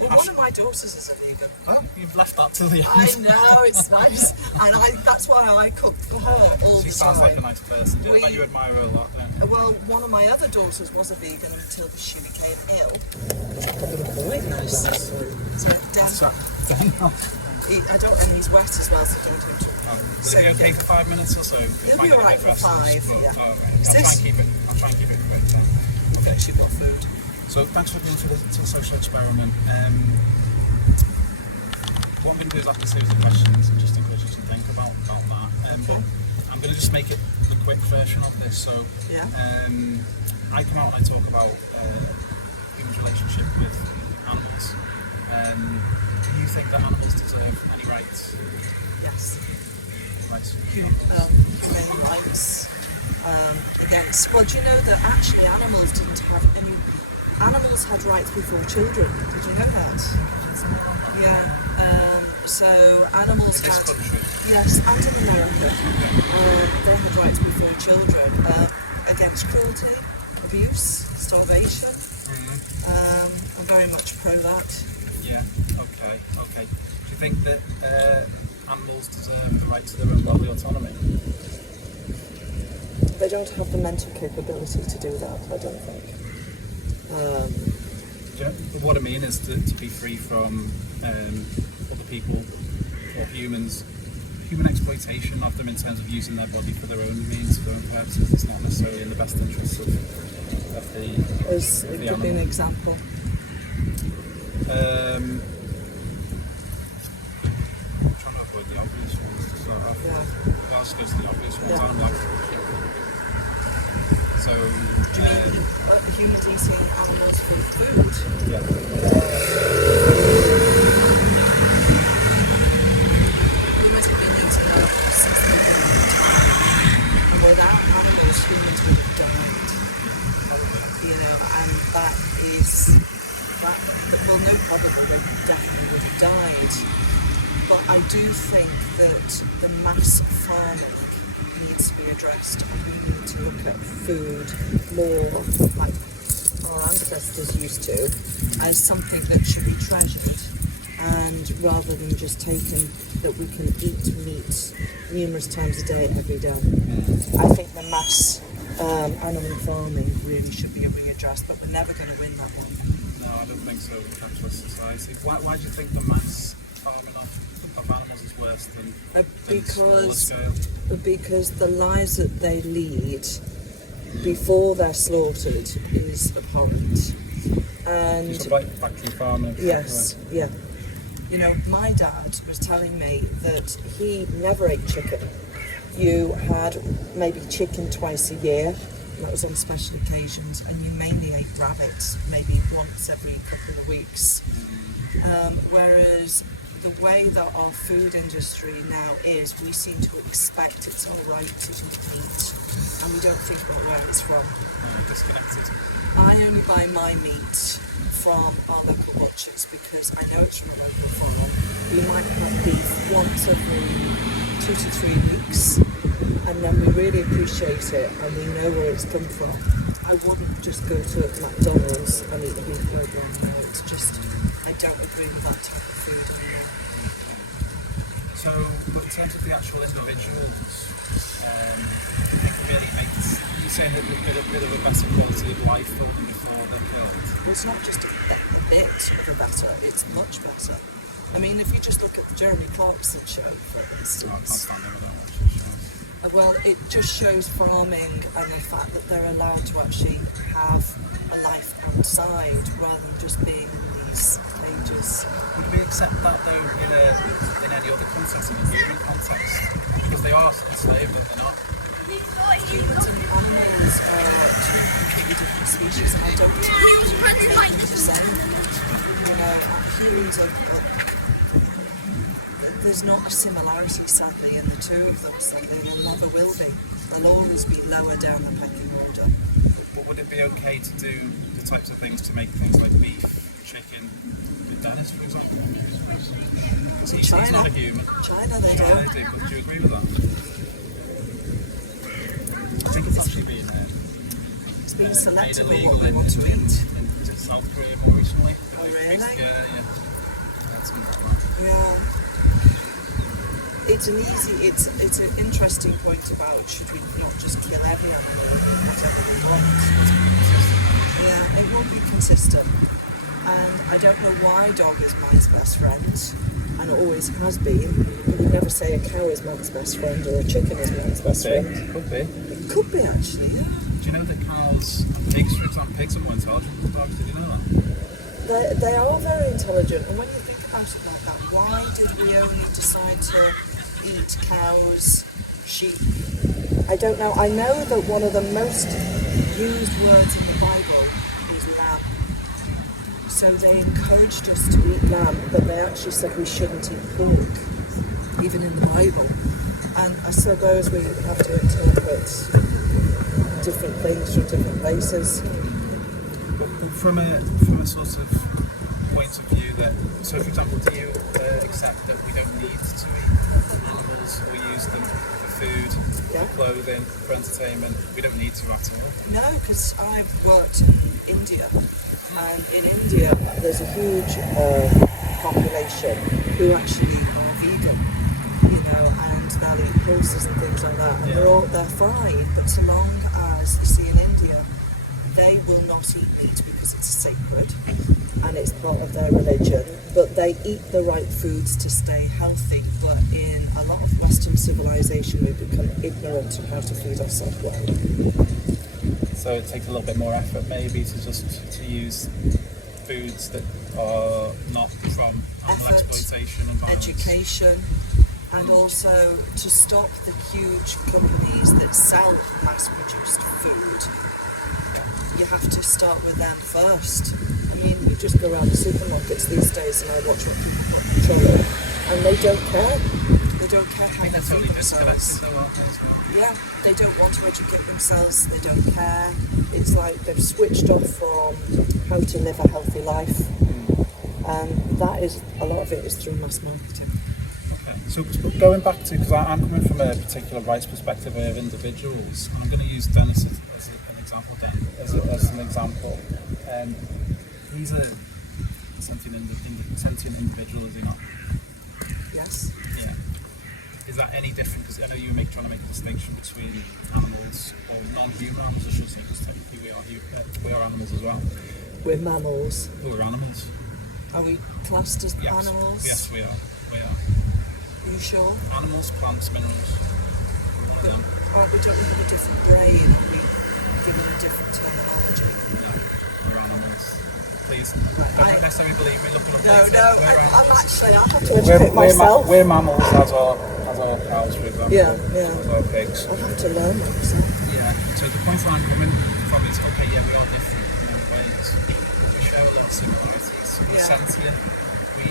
Well, one of my daughters is a vegan. Oh, you've left that till the end. I know, it's nice. And that's why I cook for her all the time. She sounds like a nice person. Do you think you admire her a lot then? Well, one of my other daughters was a vegan until she became ill. Which I probably witnessed. So, I don't, and he's wet as well, so don't do too much. Will it be okay for 5 minutes or so? He'll be alright for 5, yeah. I'll try and keep it quick then. Okay, she's got food. So thanks for being for the social experiment. What I'm going to do is ask a series of questions and just encourage you to think about that. Okay. I'm going to just make it the quick version of this. So yeah. I come out and I talk about human relationship with animals. Do you think that animals deserve any rights? Yes. Rights. Human rights against. Well, do you know that actually animals didn't have any. Animals had rights before children. Did you know that? Yeah. So animals had. Yes, and in America, they had rights before children against cruelty, abuse, starvation. I'm very much pro that. Yeah. Okay. Do you think that animals deserve the right to their own bodily autonomy? They don't have the mental capability to do that, I don't think. What I mean is to be free from other people or humans, human exploitation of them in terms of using their body for their own means, for their own purposes. It's not necessarily in the best interests of the It could be an example. I'm trying to avoid the obvious ones to start off. Yeah. I'll just go to the obvious ones. I don't know. So, do you mean humans eating animals for food? Yeah. Humans have been eating animals since the beginning of time. And without animals, humans would have died. You know, and that is... well, no, probably they definitely would have died. But I do think that the mass farming needs to be addressed, and we need to look at food more like our ancestors used to, as something that should be treasured, and rather than just taken that we can eat meat numerous times a day every day. I think the mass animal farming really should be readdressed, but we're never going to win that one. No, I don't think so in a capitalist society. Why do you think the mass farming of animals is worse than smaller scale? Because the lives that they lead before they're slaughtered is abhorrent. And just like factory farming. Yes, yeah. You know, my dad was telling me that he never ate chicken. You had maybe chicken twice a year. That was on special occasions, and you mainly ate rabbits, maybe once every couple of weeks. Whereas the way that our food industry now is, we seem to expect it's all right to eat meat, and we don't think about where it's from. Disconnected. I only buy my meat from our local butchers because I know it's from a local farm. We might have beef once every 2 to 3 weeks, and then we really appreciate it and we know where it's come from. I wouldn't just go to McDonald's and eat a beef burger anymore. It's just, I don't agree with that type of food anymore. So, but in terms of the actual individuals, I think it really makes, you're saying that there's a bit of a better quality of life for them before they're killed? Well, it's not just a bit of a better, it's much better. I mean, if you just look at the Jeremy Clarkson show, for instance. Well, it just shows farming and the fact that they're allowed to actually have a life outside rather than just being in these cages. Would we accept that though in any other context, in a human context? Because they are enslaved, but they're not. Humans and animals are two completely different species, and I don't think they're the same. You know, humans are there's not a similarity, sadly, in the two of them, sadly, and there never will be. They'll always be lower down the pecking order. But would it be okay to do the types of things to make things like beef, chicken, with Dennis, for example? Because he's not a human. China, they do. But do you agree with that? I think it's actually been selective made of what they want to eat. In South Korea more recently. Oh really? Yeah. That's Yeah. It's an interesting point about should we not just kill every animal, whatever we want. Yeah, it won't be consistent. And I don't know why dog is man's best friend, and always has been. But we never say a cow is man's best friend or a chicken is man's best friend. Could be. It could be actually, yeah. Do you know that cows and pigs, for example, pigs are more intelligent than dogs? Did you know that? They are very intelligent, and when you think about it like that, why did we only decide to eat cows, sheep? I don't know. I know that one of the most used words in the Bible is lamb. So they encouraged us to eat lamb, but they actually said we shouldn't eat pork, even in the Bible. And I suppose we have to interpret different things from different places. But from a sort of point of view that, so for example, do you accept that we don't need to eat animals or use them for food, for clothing, for entertainment? We don't need to at all. No, because I've worked in India, and in India there's a huge population who actually are vegan, and they'll eat horses and things like that, and they're fine, but so long as, you see, in India, they will not eat meat because it's sacred and it's part of their religion, but they eat the right foods to stay healthy. But in a lot of Western civilization, we've become ignorant of how to feed ourselves well. So it takes a little bit more effort maybe to use foods that are not from animal exploitation and violence. Education, and also to stop the huge companies that sell mass-produced food. You have to start with them first. I mean, you just go around the supermarkets these days and I watch what people put petrol in, and they don't care. They don't care how they feed themselves. Yeah, they don't want to educate themselves, they don't care. It's like they've switched off from how to live a healthy life. And that is, a lot of it is through mass marketing. Okay, so going back to, because I'm coming from a particular rights perspective of individuals, and I'm going to use Dennis as an example. As an example, he's a sentient individual, is he not? Yes. Yeah. Is that any different? Because I know you were trying to make a distinction between animals or non-human animals, I should say, because technically we are animals as well. We're mammals. We're animals. Are we classed as Yes. animals? Yes, we are. Are you sure? Animals, plants, minerals. But we don't have a different brain, are we given a different terminology? No, we're animals. Please, Right, don't necessarily believe me. Look at No, I have to We're, educate myself. we're mammals as our cows, for example. Yeah. As our pigs. I have to learn that myself. Yeah. So the point I'm coming from is, okay, yeah, we are different in our ways, but we share a lot of similarities. We're sentient. We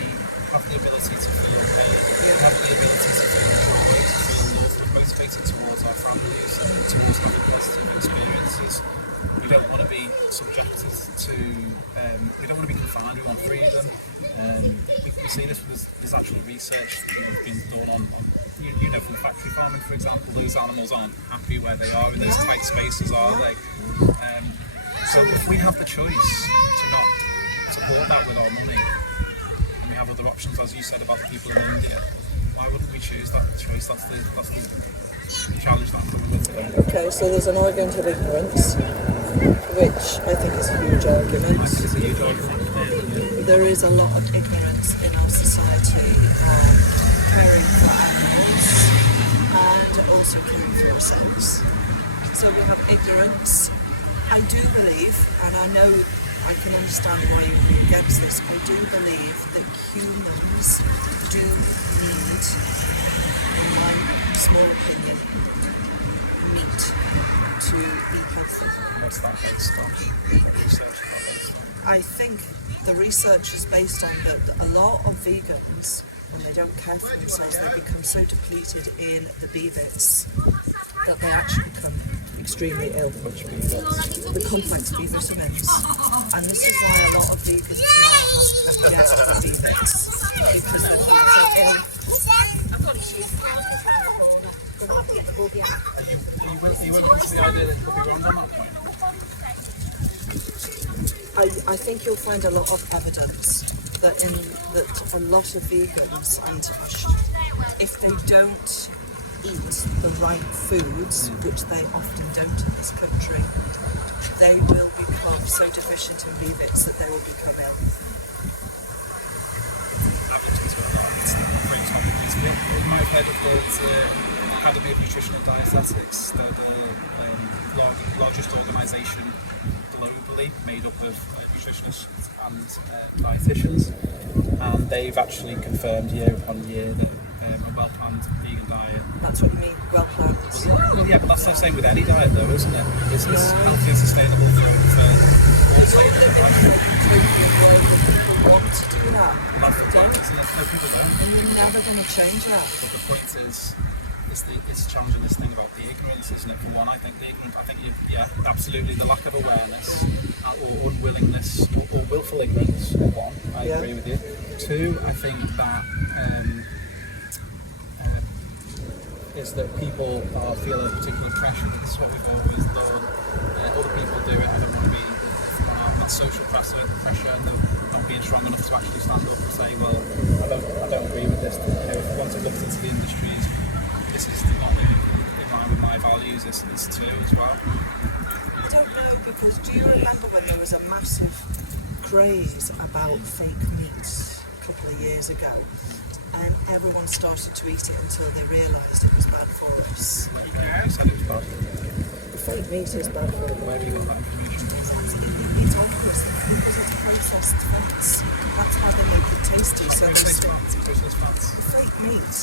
have the ability to feel pain. We have the ability to feel joy, to feel love. We're motivated towards our families and towards having positive experiences. We don't want to be subjected to, we don't want to be confined, we want freedom. We see this, there's actually research that's been done on from the factory farming, for example, those animals aren't happy where they are in those tight spaces, are they? So if we have the choice to not support that with our money, and we have other options, as you said about the people in India, why wouldn't we choose that choice? That's the challenge that I'm coming with today. Okay, so there's an argument of ignorance, which I think is a huge argument. I think it's a huge argument. There is a lot of ignorance in our society on caring for animals and also caring for ourselves. So we have ignorance. I do believe, and I know I can understand why you'd be against this, I do believe that humans do need, in my small opinion, meat to be healthy. What's that based on? Research based on? I think the research is based on that a lot of vegans, when they don't care for themselves, they become so depleted in the B bits that they actually become extremely ill. Which B bits? The complex B vitamins. And this is why a lot of vegans now get the B bits, because they're becoming ill. Are you open to the idea that you could be wrong on that point? I think you'll find a lot of evidence that a lot of vegans, and if they don't eat the right foods, which they often don't in this country, they will become so deficient in B vitamins that they will become ill. You might have heard of the Academy of Nutrition and Dietetics, the largest organisation globally made up of nutritionists and dietitians, and they've actually confirmed year upon year that a well-planned vegan diet. That's what you mean, well planned. Well, yeah, but that's the same with any diet, though, isn't it? It's healthy and sustainable for all stakeholders. Want to do that. That's the point, isn't it? No, people don't. And you're never going to change that. But the point is challenging this thing about the ignorance, isn't it? For one, I think absolutely, the lack of awareness or unwillingness or willful ignorance. For one, I agree with you. Two, I think that is that people feel a particular pressure. This is what we've always done. Other people do it. I don't want to be that social pressure and not being strong enough to actually stand up and say, well, I don't agree with this. Once I've looked into the industries, this is not in line with my values. It's true as well. I don't know, because do you remember when there was a massive craze about fake meats a couple of years ago, and everyone started to eat it until they realised it was bad for us? You said it was bad. The fake meat is bad for us. Where have you got that information? It's obvious because it's processed fats. That's how they make it tasty. So Processed fats. fake meat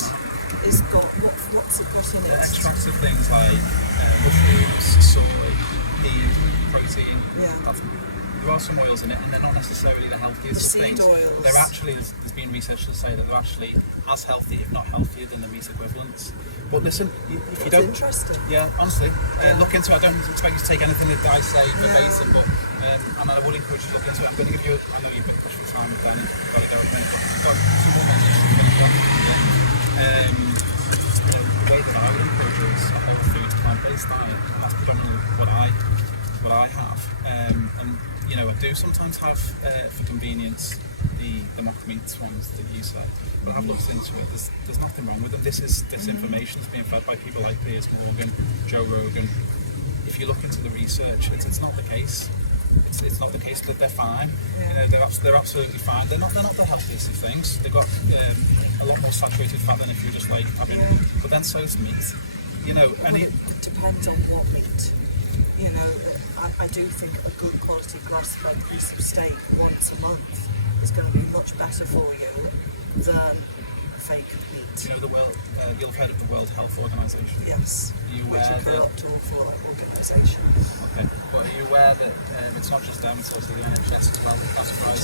is got what's it got in it? Extracts of things like mushrooms, soy, pea, protein. Yeah. There are some oils in it, and they're not necessarily the healthiest of things. Oils. They're actually, there's been research to say that they're actually as healthy, if not healthier, than the meat equivalents. But listen, if you don't, interesting. Yeah, honestly, look into it. I don't expect you to take anything that I say verbatim, but and I would encourage you to look into it. I'm going to give you. I know you've been pushed for time with Ben. You've got to go with me. I've got two more minutes to finish up. The way that I would approach it is a whole food plant-based diet. That's predominantly what I have. And I do sometimes have, for convenience, the mock meat ones that you said. But I've looked into it. There's nothing wrong with them. This information is being fed by people like Piers Morgan, Joe Rogan. If you look into the research, it's not the case. It's not the case that they're fine. They're absolutely fine. They're not the healthiest of things. They've got a lot more saturated fat than if you're just like having. But then so is meat. And it depends on what meat. I do think a good quality grass-fed piece of steak once a month is going to be much better for you than fake meat. You'll have heard of the World Health Organization. Yes. Which is a corrupt, awful organisation. Okay. Well, are you aware that it's not just them, it's also the NHS as well? That's right.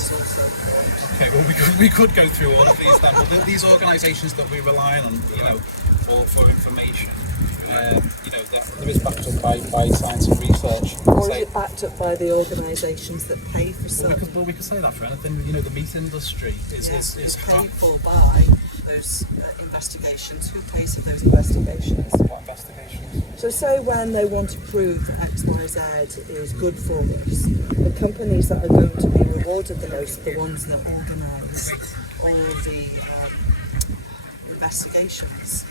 Okay. Well, we could go through all of these then, but these organisations that we rely on, for information. That is backed up by science and research. Or is it backed up by the organisations that pay for some? Well, we could say that for anything. The meat industry is paid for by those investigations. Who pays for those investigations? What investigations? So say when they want to prove that X, Y, Z is good for us, the companies that are going to be rewarded the most are the ones that organise all the investigations.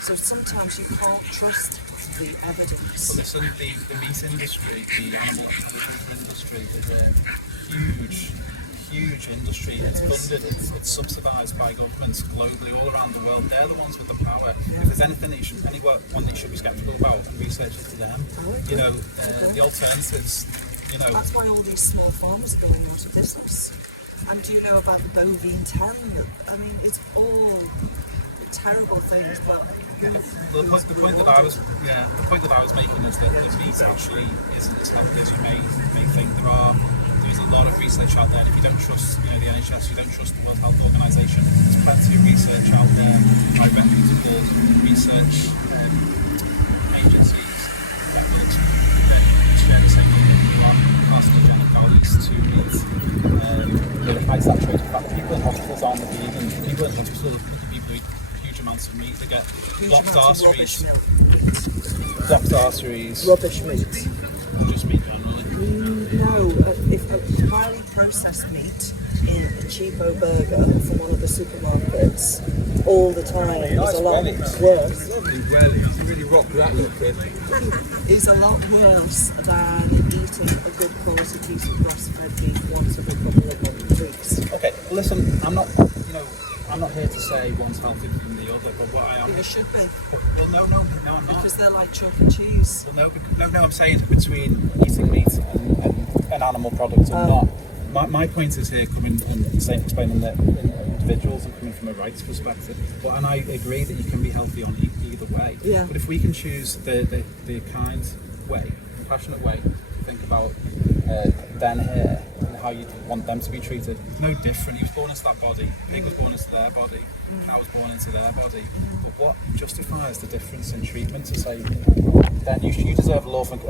So sometimes you can't trust the evidence. Well, listen, the meat industry, the animal industry is a huge industry. It's funded, it's subsidised by governments globally, all around the world. They're the ones with the power. If there's anything that anyone that you should be sceptical about, research it to them. The alternatives. That's why all these small farms are going out of business. And do you know about the bovine terrier? I mean, it's all terrible things, but the point that I was making is that the meat actually isn't as healthy as you may think. There's a lot of research out there. And if you don't trust the NHS, you don't trust the World Health Organization, there's plenty of research out there by reputable research agencies that will share the same thing with carcinogenic values to meat. High saturated fat. People in hospitals aren't the vegan. People in hospitals eat huge amounts of meat. They get blocked arteries. Blocked arteries. Rubbish meat. Just meat generally. No, if a highly processed meat in a cheapo burger from one of the supermarkets all the time is a lot worse. You really rock that little kid. Is a lot worse than eating a good quality piece of grass-fed beef once every couple of weeks. Okay, listen, I'm not here to say one's healthier than the other, but what I am. It should be, Well, no, I'm not. because they're like chalk and cheese. Well, no, I'm saying between eating meat and an animal product and not. My point is here coming and explaining that individuals and coming from a rights perspective. But and I agree that you can be healthy on either way. Yeah. But if we can choose the kind way, compassionate way to think about then here and how you want them to be treated, it's no different. He was born into that body, pig was born into their body, cow was born into their body. But what justifies the difference in treatment to say then you deserve love and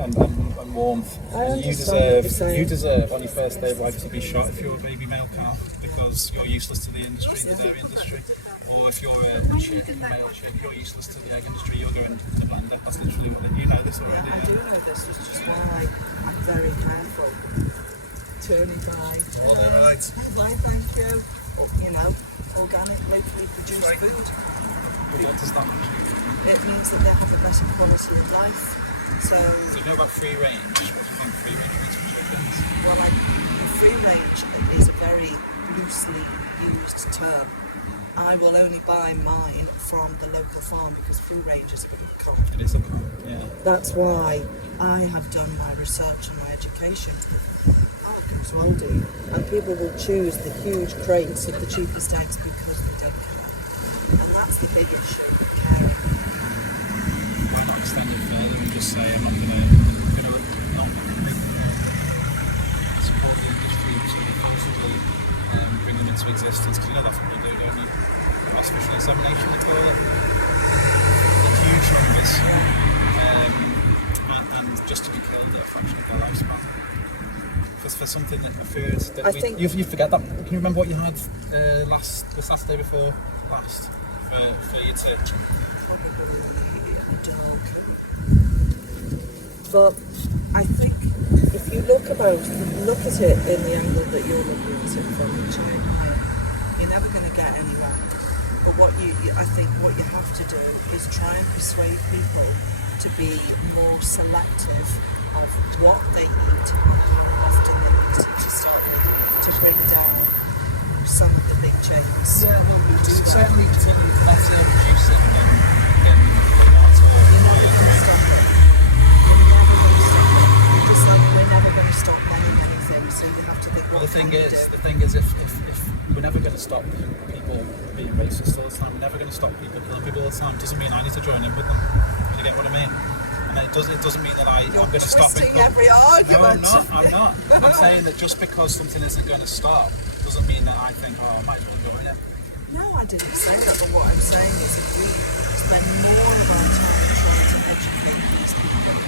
warmth. I And understand you deserve on your first day of life to be shot if you're a baby male cow because you're useless to the industry, the dairy industry. Or if you're a male chick, you're useless to the egg industry, you're going to the blender. That's literally what you know this already. Yeah, I do know this, which is why I'm very careful. Turning by. All right. Why, thank you. Organic, locally produced food. What does that mean? It means that they have a better quality of life. So, So you know about free range? What do you think free range means for chickens? well, the free range is a very loosely used term. I will only buy mine from the local farm because free range is a bit of a con. It is a con, yeah. That's why I have done my research and my education. As well do. And people will choose the huge crates of the cheapest eggs because they don't care. And that's the big issue, caring. Why not extend it further and just say I'm not going to not support the industry to constantly bring them into existence because you know that's what they do, don't you? Artificial insemination, they call it. In huge numbers. And just to be killed at a fraction of their lifespan. For something that food that you forget that. Can you remember what you had the Saturday before last for your titch? Probably a dog. But I think if you look at it in the angle that you're looking at it from, you're never going to get anywhere. But I think what you have to do is try and persuade people to be more selective of what they eat and how often they eat it to bring down some of the big chains. Yeah, no, certainly to reduce it and then You're never going to stop it. You're never going to stop it. Because then we're never going to stop buying anything, so you have to think what the thing is if we're never going to stop people being racist all the time, we're never going to stop people killing people all the time, doesn't mean I need to join in with them. Do you get what I mean? And it doesn't mean that I'm going to stop it. Twisting every argument. No, I'm not. I'm saying that just because something isn't going to stop doesn't mean that I think, I might as well join it. No, I didn't say that, but what I'm saying is if we spend more of our time trying to educate these people,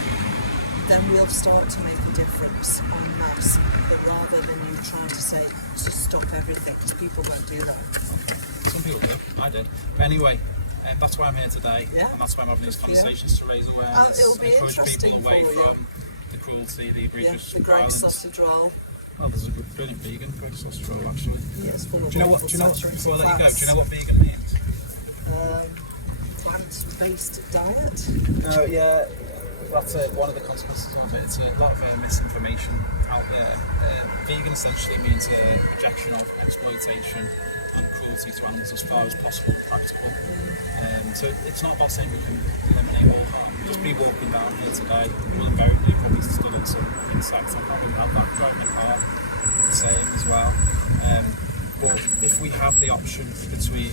then we'll start to make a difference en masse, but rather than you trying to say, just stop everything, because people won't do that. Okay. Some people do. I did. But anyway, that's why I'm here today, Yeah. and that's why I'm having these conversations to raise awareness, it'll be encourage interesting people away for you. from the cruelty, the egregious The Greg's violence. sausage roll. Well, there's a brilliant vegan Greg's sausage roll actually. Yeah, it's full of Do you know what? wonderful saturated Before I let you go, fats. do you know what vegan means? Plant-based diet. No, yeah, that's one of the consequences of it. It's a lot of misinformation out there. Vegan essentially means a rejection of exploitation and cruelty to animals as far as possible and practical. So it's not about saying we can eliminate all harm. Just be walking down here today, well, invariably you've probably stood on some insects and probably had that driving a car, the same as well. But if we have the option between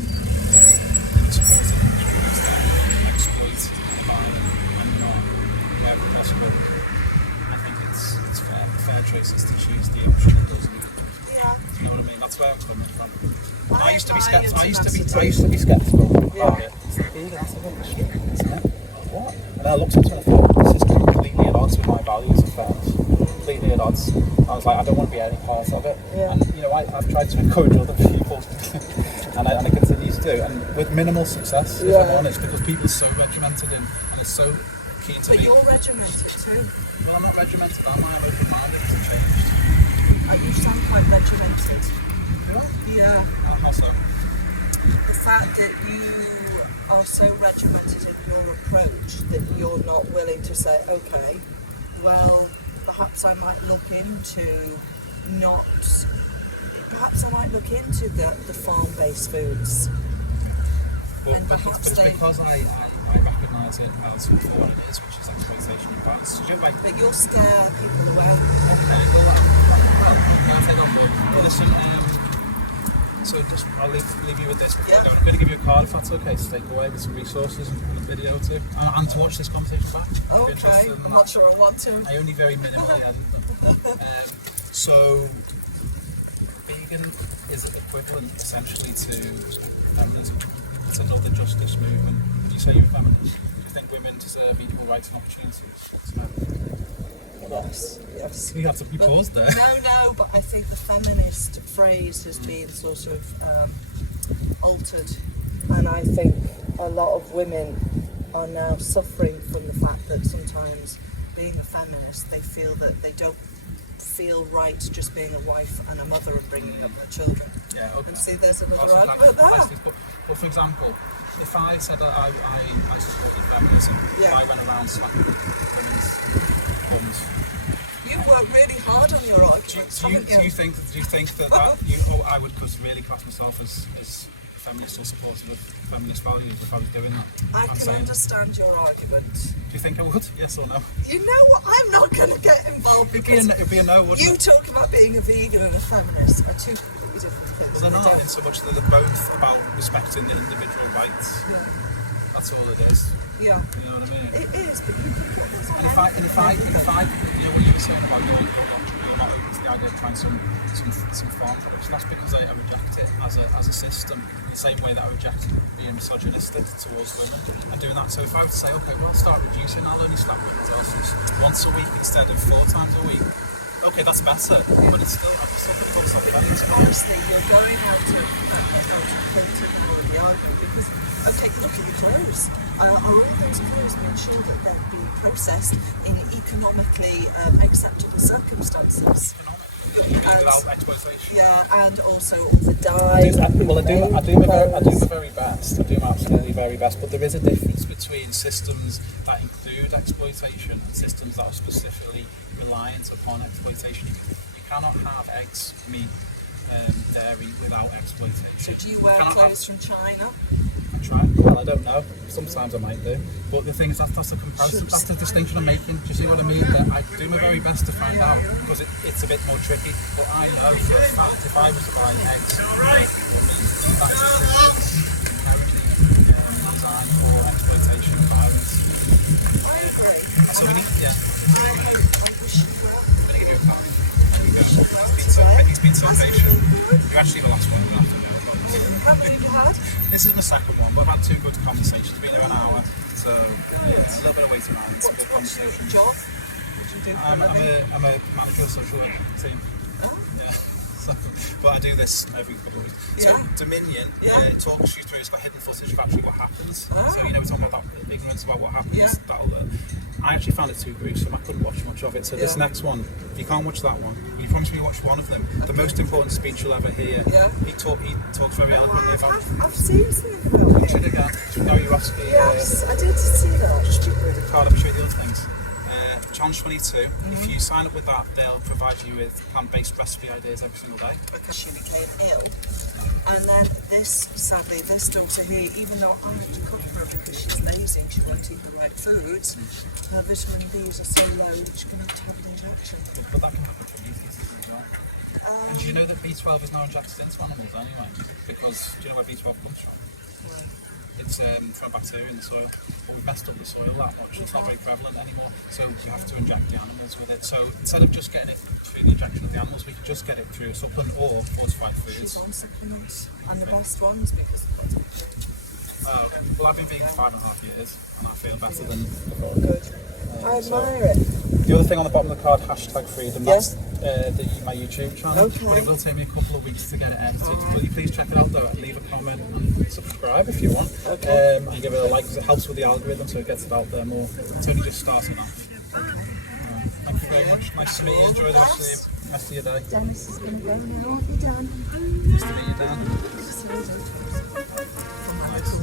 supporting industries that exploit the environment and not wherever possible, I think it's fair choices to choose the option that doesn't. Yeah. You know what I mean? That's where I'm coming from. I used to be My skeptical. I used to be intensity. skeptical Yeah. about it. It's the vegan, that's the industry, isn't it? What? And I looked into it and thought, this is completely at odds with my values and fairness. Completely at odds. I was like, I don't want to be any part of it. Yeah. And you know, I've tried to encourage other people, and I continue to do, and with minimal success, if I'm honest, because people are so regimented in, and it's so keen to But be. you're regimented too. Well, I'm not regimented, am I? I'm open-minded to change. You sound quite regimented. Yeah. How so? The fact that you are so regimented in your approach that you're not willing to say, okay, well, perhaps I might look into the farm-based foods. But, And but perhaps it's they- because I recognise it as for what it is, which is exploitation and violence. Do you know, like, But you'll scare people away. okay, well, take off. Well, listen, so just I'll leave you with this. Yeah. I'm going to give you a card if that's okay to take away with some resources and a video too, and to watch this conversation back. If you're Okay, interested in I'm that. not sure I want to. I only very minimally edit them. So, vegan is equivalent essentially to feminism. It's another justice movement. Do you say you're a feminist? Do you think women deserve equal rights and opportunities? Yes. You have to be But- paused there. No, but I think the feminist phrase has been sort of altered, and I think a lot of women are now suffering from the fact that sometimes being a feminist, they feel that they don't feel right just being a wife and a mother and bringing up their children. Yeah, okay. And see, there's another Well, argument that's there. but for example, if I said that I supported feminism, Yeah. I went around slapping women's bums. You worked really hard on your arguments, haven't Do you think that I would really class myself as feminist or supportive of feminist values if I was doing that? I I'm can saying- understand your argument. Do you think I would? Yes or no? You know what? I'm not going to get involved because It'd be a no, wouldn't you it? talking about being a vegan and a feminist are two completely different things. Well, they're not They in so much that they're both about respecting the individual rights. don't- That's all it is. Yeah, You know what I mean? it is, but you can get this. And if I, you know what you were saying about trying to go watch it, you're not open to the idea of trying some farm products, that's because I reject it as a system, the same way that I reject being misogynistic towards women and doing that. So if I were to say, okay, well, I'll start reducing, I'll only slap women's asses once a week instead of 4 times a week. Okay, that's better, but it's still, I'm still going to do something better. Honestly, you're going out of filter the argument because, okay, look at your clothes. Are all those clothes being sure that they're being processed in economically acceptable circumstances? Without exploitation. Yeah, and also all the dyes. I do my very best. I do my absolutely very best. But there is a difference between systems that include exploitation and systems that are specifically reliant upon exploitation. You cannot have eggs, meat, dairy without exploitation. So do you wear cannot clothes from China? I try. Well, I don't know. Sometimes I might do. But the thing is, that's a comparison. That's the distinction I'm making. Do you see what I mean? That I do my very best to find out because it's a bit more tricky. But I know for a fact if I was to buy eggs, that is a system inherently designed for exploitation of violence. I agree. So we need, yeah. I wish you were. I'm going to give you a card. There you go. He's been so patient. You're actually the last one. How many have you had? This is my second one. We've had 2 good conversations. Been there an hour. So it's a little bit of waiting around. It's a good conversation. Job? What do you do for a I'm living? a manager of social work team. Oh. Yeah. So, but I do this every couple of weeks. So Yeah. Dominion Yeah. talks you through. It's got hidden footage of actually what happens. Ah. So we're talking about that ignorance about what happens. Yeah. I actually found it too gruesome. I couldn't watch much of it. So this Yeah. next one, if you can't watch that one, will you promise me you watch one of them? The most important speech you'll ever hear. Yeah. He talks very eloquently about. I've seen something about Watch it it. again. No, you ask me. Yes, I did see that. Just read the card, I'm sure the other things. Challenge 22, if you sign up with that, they'll provide you with plant-based recipe ideas every single day. Because she became ill. And then sadly, this daughter here, even though I have to cook for her because she's lazy and she won't eat the right foods, her vitamin B's are so low that she's going to have an injection. But that can happen from meat eaters as well. And do you know that B12 is now injected into animals anyway? Because do you know where B12 comes from? It's from bacteria in the soil. But we've messed up the soil that much, it's not very prevalent anymore. So you have to inject the animals with it. So instead of just getting it through the injection of the animals, we could just get it through a supplement or fortified She's foods. on supplements. And the best ones because Oh, okay. Well, I've been vegan for 5.5 years and I feel better than before. good. I admire it. The other thing on the bottom of the card, hashtag freedom, Yes. that's my YouTube channel. Okay. But it will take me a couple of weeks to get it edited. Will you please check it out though? Leave a comment and subscribe if you want, and give it a like because it helps with the algorithm, so it gets it out there more. It's only just starting off. Thank you very much. Nice to meet you. Enjoy the rest of your day. Dennis is going to go and won't be done. Nice to meet you, Dan. Nice.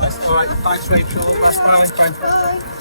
Nice. All right. Thanks, Rachel. Bye. Bye. Bye.